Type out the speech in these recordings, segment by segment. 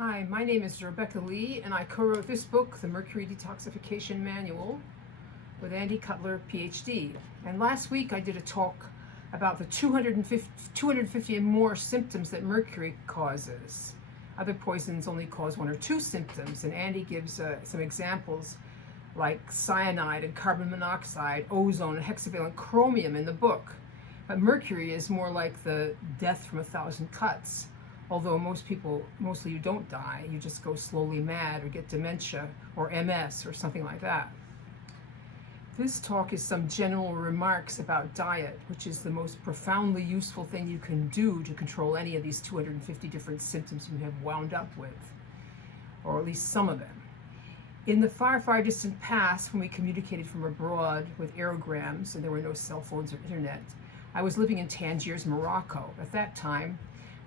Hi, my name is Rebecca Lee, and I co-wrote this book, The Mercury Detoxification Manual, with Andy Cutler, PhD. And last week I did a talk about the 250 and more symptoms that mercury causes. Other poisons only cause one or two symptoms, and Andy gives some examples like cyanide and carbon monoxide, ozone, and hexavalent chromium in the book. But mercury is more like the death from 1,000 cuts. Although mostly you don't die, you just go slowly mad or get dementia or MS or something like that. This talk is some general remarks about diet, which is the most profoundly useful thing you can do to control any of these 250 different symptoms you have wound up with, or at least some of them. In the far, far distant past, when we communicated from abroad with aerograms and there were no cell phones or internet, I was living in Tangiers, Morocco. At that time,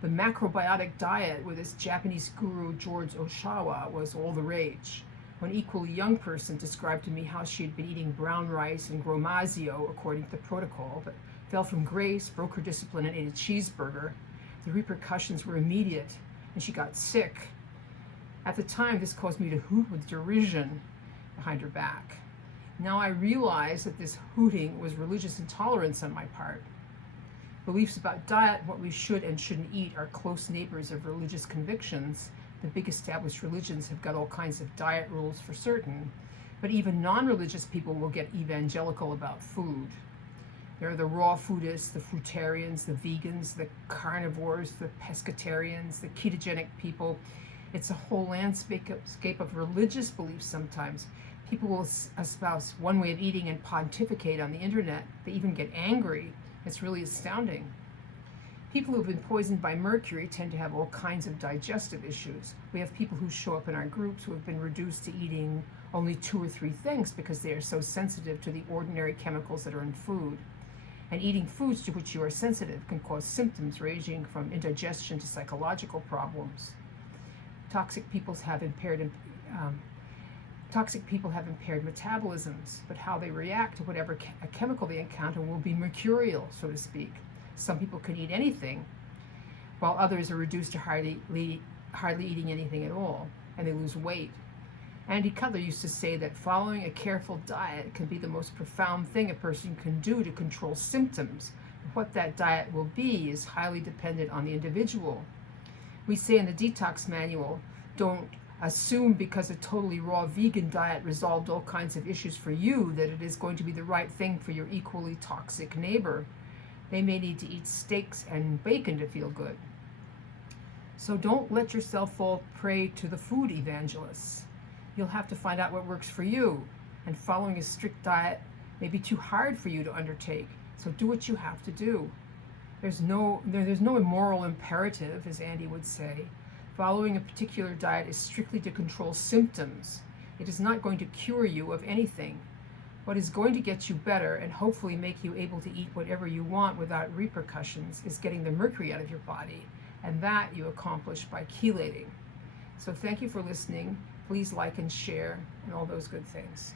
the macrobiotic diet with its Japanese guru George Oshawa was all the rage. One equally young person described to me how she had been eating brown rice and gromazio according to the protocol, but fell from grace, broke her discipline, and ate a cheeseburger. The repercussions were immediate, and she got sick. At the time, this caused me to hoot with derision behind her back. Now I realize that this hooting was religious intolerance on my part. Beliefs about diet, what we should and shouldn't eat, are close neighbors of religious convictions. The big established religions have got all kinds of diet rules for certain, but even non-religious people will get evangelical about food. There are the raw foodists, the fruitarians, the vegans, the carnivores, the pescatarians, the ketogenic people. It's a whole landscape of religious beliefs sometimes. People will espouse one way of eating and pontificate on the internet. They even get angry. It's really astounding. People who have been poisoned by mercury tend to have all kinds of digestive issues. We have people who show up in our groups who have been reduced to eating only 2 or 3 things because they are so sensitive to the ordinary chemicals that are in food. And eating foods to which you are sensitive can cause symptoms ranging from indigestion to psychological problems. Toxic people have impaired metabolisms, but how they react to whatever chemical they encounter will be mercurial, so to speak. Some people can eat anything, while others are reduced to hardly eating anything at all, and they lose weight. Andy Cutler used to say that following a careful diet can be the most profound thing a person can do to control symptoms. What that diet will be is highly dependent on the individual. We say in the detox manual, don't assume because a totally raw vegan diet resolved all kinds of issues for you that it is going to be the right thing for your equally toxic neighbor. They may need to eat steaks and bacon to feel good. So don't let yourself fall prey to the food evangelists. You'll have to find out what works for you, and following a strict diet may be too hard for you to undertake, so do what you have to do. There's no immoral imperative, as Andy would say. Following a particular diet is strictly to control symptoms. It is not going to cure you of anything. What is going to get you better and hopefully make you able to eat whatever you want without repercussions is getting the mercury out of your body, and that you accomplish by chelating. So thank you for listening. Please like and share and all those good things.